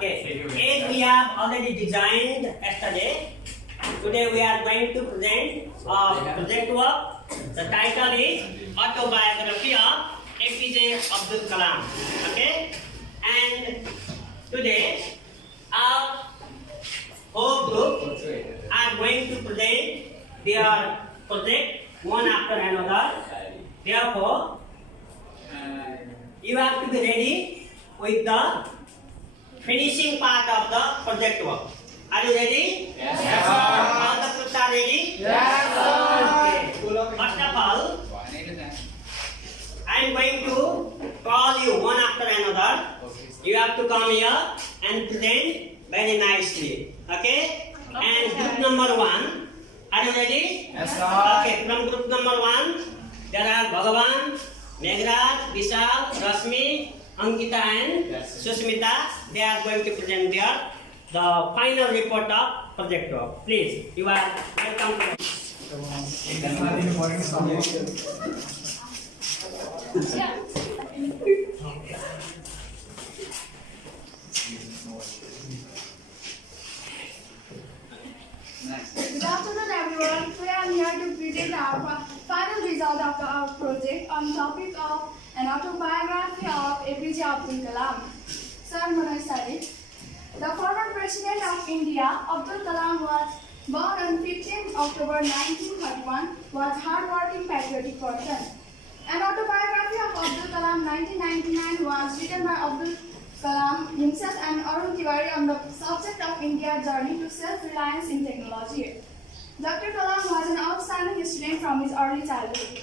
Okay, as we have already designed yesterday, today we are going to present project work. The title is Autobiography of APJ Abdul Kalam. Okay, and today our whole group are going to present their project one after another. Therefore, you have to be ready with the finishing part of the project work. Are you ready? Yes, sir. All the groups are ready? Yes, sir. Okay. First of all, I am going to call you one after another. You have to come here and present very nicely. Okay? And group number one. Are you ready? Yes, sir. Okay. From group number one, there are Bhagavan, Meghraj, Vishal, Rasmi, Ankita and Susmita. They are going to present the final report of project work. Please, you are welcome to. Good afternoon, everyone. Today I am here to present our final result of our project on topic of an autobiography of APJ Abdul Kalam. So I am going to start it. The former President of India, Abdul Kalam, was born on 15th October 1931, was hard-working patriotic person. An autobiography of Abdul Kalam 1999 was written by Abdul Kalam himself and Arun Tiwari on the subject of India's journey to self-reliance in technology. Dr. Kalam was an outstanding student from his early childhood.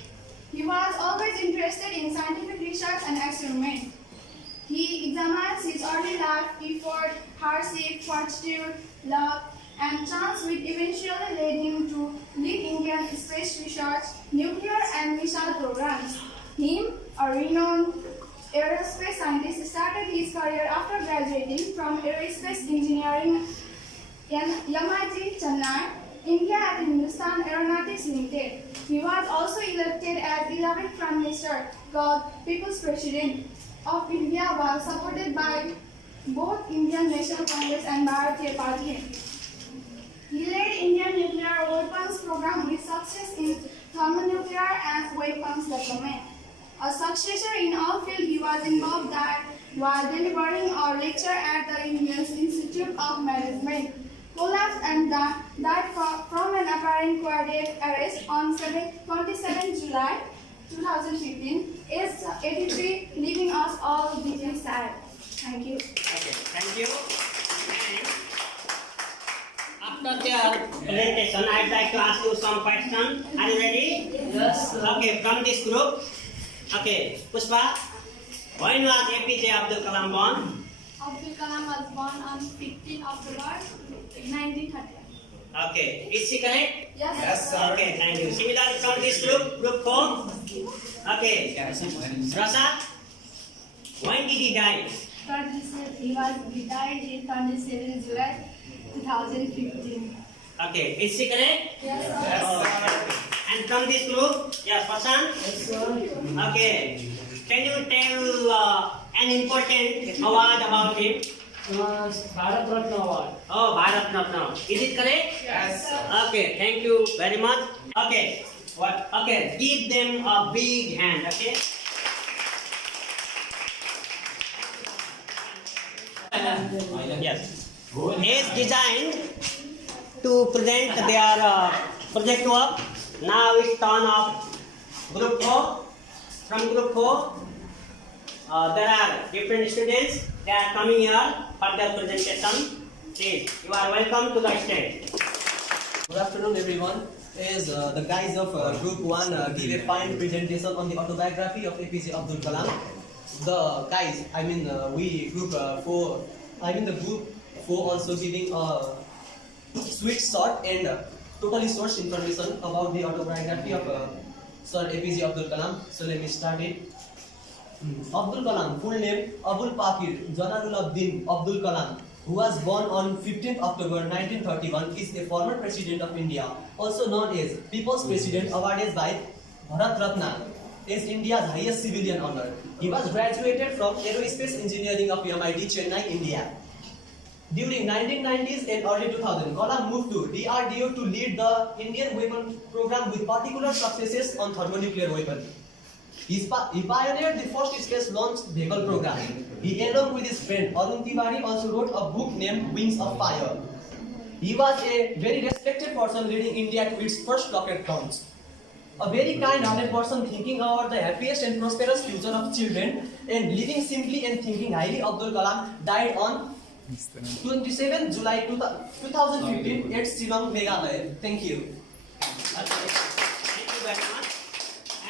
He was always interested in scientific research and experiment. He examines his early life, effort, hardship, fortitude, luck, and chance which eventually led him to lead Indian space research, nuclear and missile programs. Him, a renowned aerospace scientist, started his career after graduating from aerospace engineering in MIT, Chennai, India at Hindustan Aeronautics Limited. He was also elected as 11th Prime Minister, called People's President of India, was supported by both Indian National Congress and Bharatiya Party. He led Indian nuclear weapons program with success in thermonuclear and weapons development. A successor in all fields he was involved that while delivering a lecture at the Indian Institute of Management, collapsed and died from an apparent cardiac arrest on 27 July 2015, aged 83, leaving us all deeply sad. Thank you. Okay, thank you. And after their presentation, I'd like to ask you some questions. Are you ready? Yes, sir. Okay, from this group. Okay, Pushpa, when was APJ Abdul Kalam born? Abdul Kalam was born on 15 October 1930. Okay, is she correct? Yes, sir. Okay, thank you. Similarly, from this group 4. Okay, Prasad, when did he die? He died in 27 July 2015. Okay, is she correct? Yes, sir. Yes, Oh, sir. okay. And from this group, yes, Prashant? Yes, sir. Okay, can you tell an important award about him? Bharat Ratna Award. Oh, Bharat Ratna. Is it correct? Yes, sir. Okay, thank you very much. Okay, what? Okay, give them a big hand. Okay. Yes. Is designed to present their project work. Now it's turn of group 4. From group 4, there are different students. They are coming here for their presentation. Please, you are welcome to the stage. Good afternoon, everyone. As the guys of Group 1 give a fine presentation on the autobiography of APJ Abdul Kalam. The guys, we Group 4, the Group 4 also giving a sweet, short and totally sourced information about the autobiography of Sir APJ Abdul Kalam. So let me start it. Abdul Kalam, full name Abul Pakir Jalaluddin Abdul Kalam, who was born on 15th October 1931, is a former President of India, also known as People's President, awarded by Bharat Ratna, is India's highest civilian honor. He was graduated from Aerospace Engineering of MIT, Chennai, India. During 1990s and early 2000s, Kalam moved to DRDO to lead the Indian weapon program with particular successes on thermonuclear weapon. He pioneered the first space launch vehicle program. He, along with his friend Arun Tiwari, also wrote a book named Wings of Fire. He was a very respected person leading India to its first rocket launch. A very kind-hearted person thinking about the happiest and prosperous future of children and living simply and thinking highly, Abdul Kalam died on 27 July 2015 at Shillong, Meghalaya. Thank you. Okay. Thank you very much.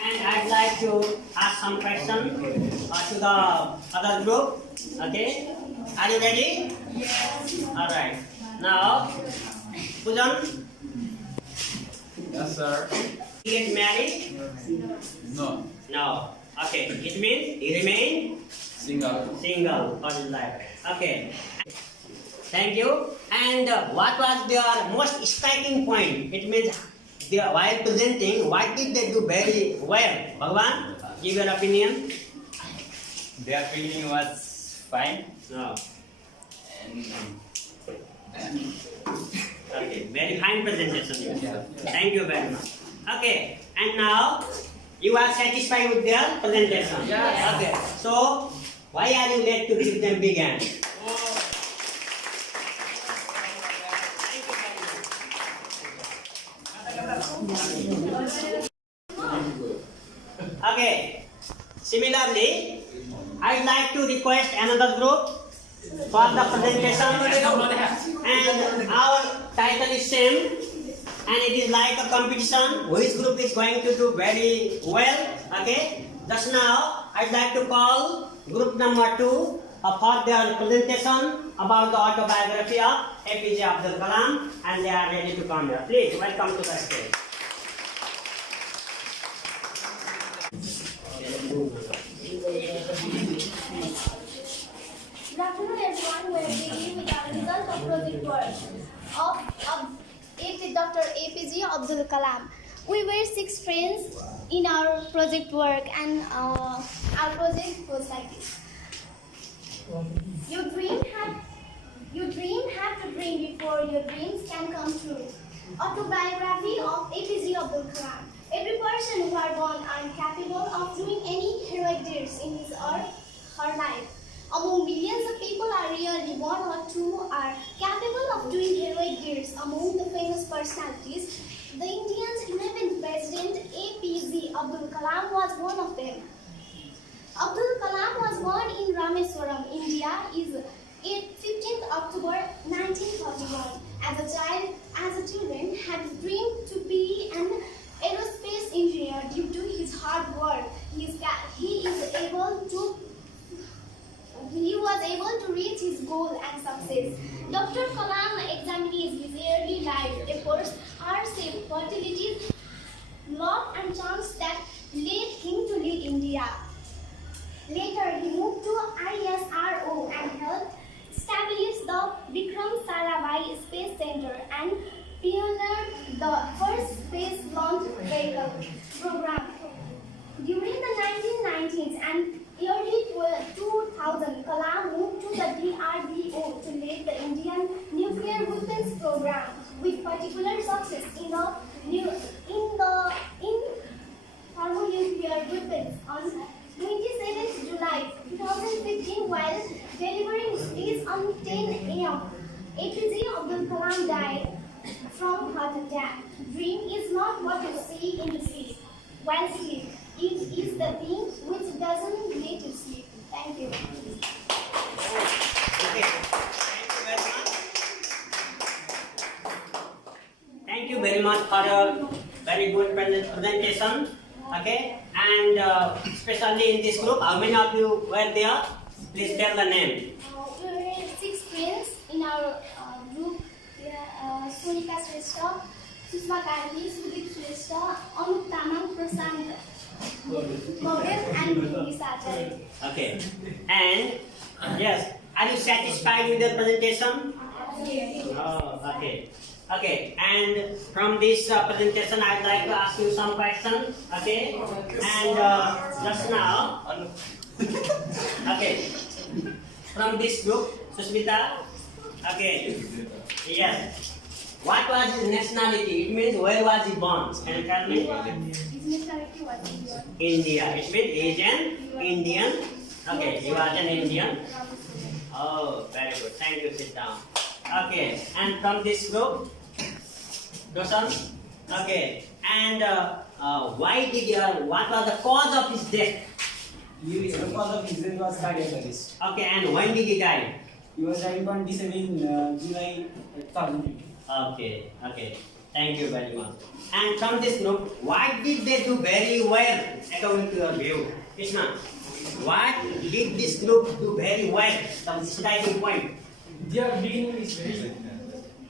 And I'd like to ask some questions to the other group. Okay. Are you ready? Yes. All right. Now, Pujan, Yes, sir. you get married? No. No. Okay. It means you remain Single. single all his life. Okay. Thank you. And what was their most striking point? It means while presenting, what did they do very well? Bhagwan, give your opinion. Their feeling was fine. No. And Okay. Very fine presentation. Thank you very much. Okay. And now you are satisfied with their presentation. Yes. Okay. So why are you late to give them big hand? Okay. Similarly, I'd like to request another group for the presentation. And our title is same. And it is like a competition. Which group is going to do very well? Okay. Just now, I'd like to call group number 2 for their presentation about the autobiography of APJ Abdul Kalam, and they are ready to come here. Please welcome to the stage. Good afternoon, everyone. We are beginning with our result of project work of Dr. APJ Abdul Kalam. We were 6 friends in our project work, and our project was like this. Your dream have to dream before your dreams can come true. Autobiography of APJ Abdul Kalam. Every person who are born are capable of doing any heroic deeds in his or her life. Among millions of people are really 1 or 2 are capable of doing heroic deeds. Among the famous personalities, the Indian's 11th President APJ Abdul Kalam was one of them. Abdul Kalam was born in Rameswaram, India, is 15th October 1941. As a children, had dreamed to be an aerospace engineer. Due to his hard work, he was able to reach his goal and success. Dr. Kalam examined his early life efforts, hardship, fertility, luck and chance that led him to lead India. Later, he moved to ISRO and helped establish the Vikram Sarabhai Space Center and pioneered the first space launch vehicle program. During the 1990s and early 2000, Kalam moved to the DRDO to lead the Indian nuclear weapons program with particular success in thermonuclear weapons. On 27th July 2015, while delivering speech on 10 a.m., APJ Abdul Kalam died from heart attack. Dream is not what you see in the sleep. While sleep, it is the thing which doesn't let you sleep. Thank you. Okay. Thank you very much for your very good presentation. Okay, and especially in this group, how many of you were there? Please tell the name. We were 6 friends in our group. Sonika Shrestha, Sushma Karni, Sudip Shrestha, Anup Tamang, Prasant Bhagat, and Lisa Acharya. Okay, and yes, are you satisfied with the presentation? Oh, okay. Okay, and from this presentation, I'd like to ask you some questions. Okay, and just now, okay, from this group, Susmita, Okay. Yes. What was his nationality? It means where was he born? Can you tell me? His nationality was Indian. India. It means he is an Indian. Okay, he was an Indian. Oh, very good. Thank you. Sit down. Okay, and from this group, Dosan. Okay, and why did what was the cause of his death? The cause of his death was cardiac arrest. Okay, and when did he die? He was died on 27 July 2015. Okay, okay. Thank you very much. And from this group, what did they do very well according to your view? Krishna, what did this group do very well? The striking point. Their beginning is very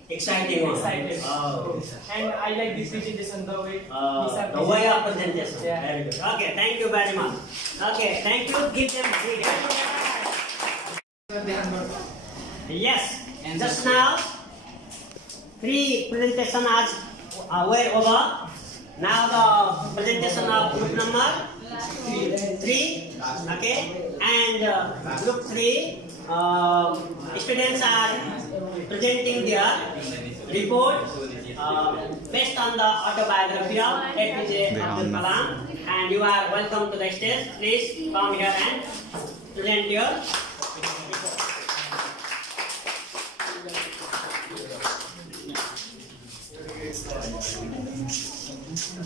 Exciting one. excited. Oh. And I like this presentation the way The way of presentation. Yeah. Very good. Okay, thank you very much. Okay, thank you. Give them big hand. Yes, and just now, 3 presentation were over. Now the presentation of group number 3. Okay, and group 3 students are presenting their report based on the autobiography of APJ Abdul Kalam, and you are welcome to the stage. Please come here and present your report.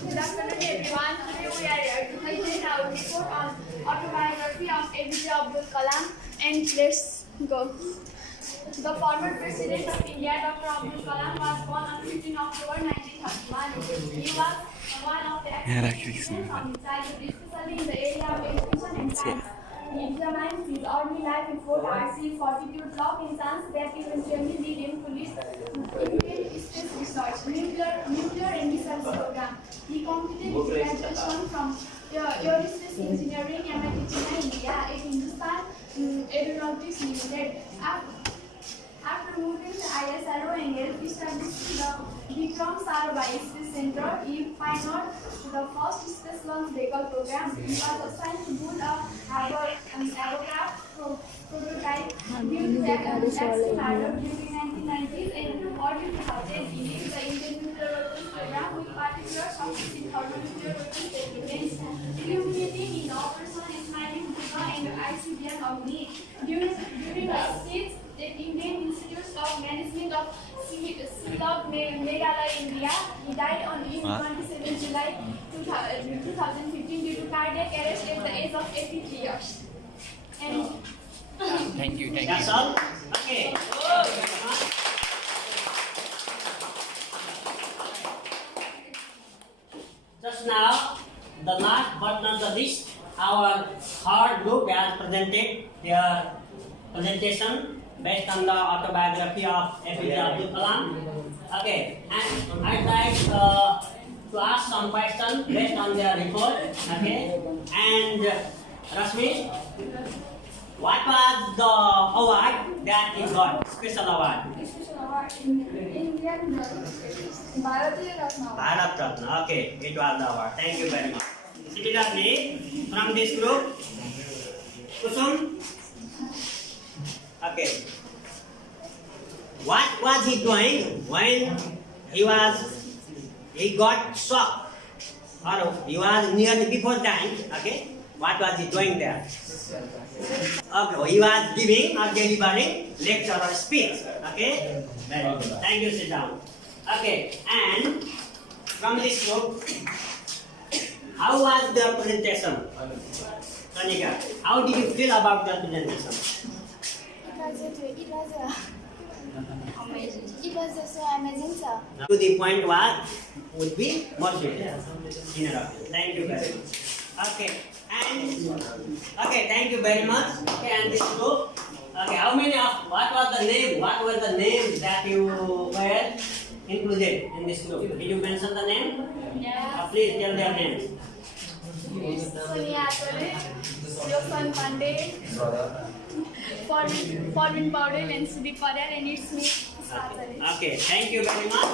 Good afternoon, everyone. Today we are here to present our report on autobiography of APJ Abdul Kalam, and let's go. The former president of India, Dr. Abdul Kalam, was born on 15 October 1931. He was one of the activists from his childhood, especially in the area of education and science. He examines his early life in Fort RC fortitude, luck, and chance that eventually lead him to lead Indian space research, nuclear and missile program. He completed his graduation from Aerospace Engineering, MIT Chennai, India, at Hindustan Aeronautics Limited. After moving to ISRO and help establishing the Vikram Sarabhai Space Center, he pioneered the first space launch vehicle program. He was assigned to build a aircraft prototype built at Laxmi Harbour during 1990s and early 2000. He led the Indian nuclear weapons program with particular success in thermonuclear weapons development, culminating in Operation Smiling Buddha and ICBM Agni. During the stage, the Indian Institute of Management of Shillong, Meghalaya, India. He died on 27 July 2015 due to cardiac arrest at the age of 83 years. And Thank you. That's all? Okay. Just now, the last but not the least, our third group has presented their presentation based on the autobiography of APJ Abdul Kalam. Okay, and I'd like to ask some questions based on their report. Okay, and Rashmi, what was the award that he got? Special award? special award in Indian Bharatiya Ratna. Bharat Ratna. Okay, it was the award. Thank you very much. Similarly, from this group, Kusum. Okay. What was he doing when he got shocked, or he was nearly before dying? Okay. What was he doing there? Okay, he was giving or delivering lecture or speech. Okay. Very good. Thank you. Sit down. Okay. And from this group, how was the presentation? Tanika, how did you feel about the presentation? It was so amazing, sir. To the point would be motivated. Thank you very much. Okay, and okay, thank you very much. Okay, and this group. Okay, how many of what was the name? What were the names that you were included in this group? Did you mention the name? Yeah. Please tell their names. Sonia Atwale, Yosan Pandey, Parvin Paudel, and Sudeep Paryal, and it's me, Isha Atwale. Okay, thank you very much.